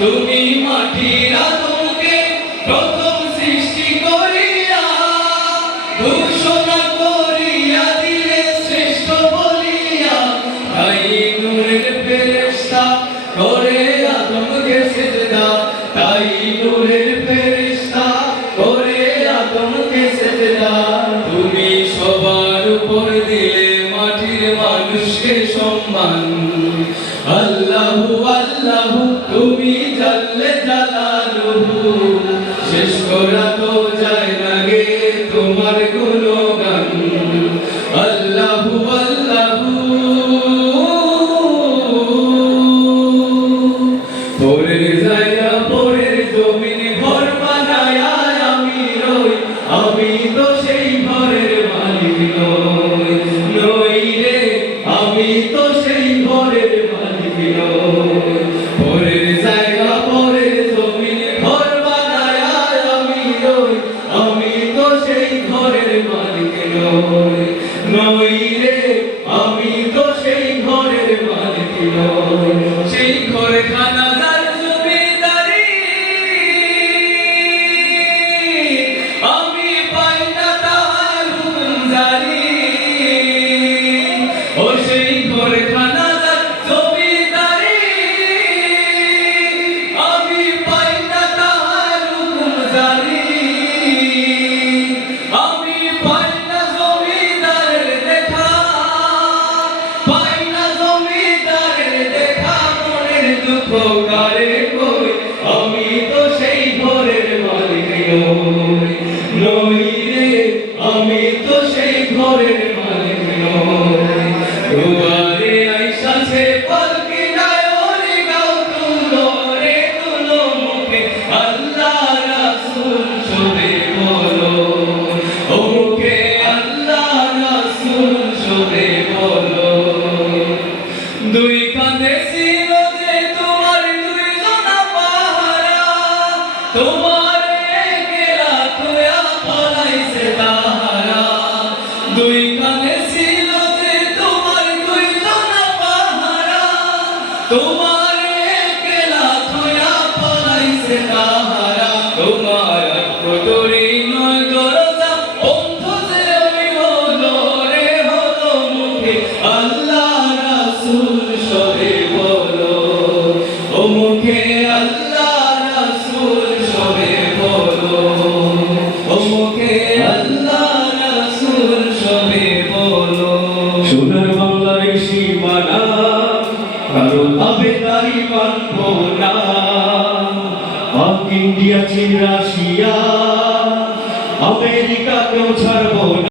তুমি মাটির আতমকে প্রথম সৃষ্টি করিয়া, ঘোষণা করিয়া দিলে শ্রেষ্ঠ বলিয়া, তাই নূরের ফেরেস্তা করে মানুষকে সম্মান। আল্লাহু আল্লাহু তুমি জানলে জালালুহু শেষ করা তো জাল Oh. অন্ধকারে কই? আমি তো সেই ভোরের মালিক 너무 আপ ইন্ডিয়া চীন রাশিয়া। আমেরিকা কেউ ছাড়বো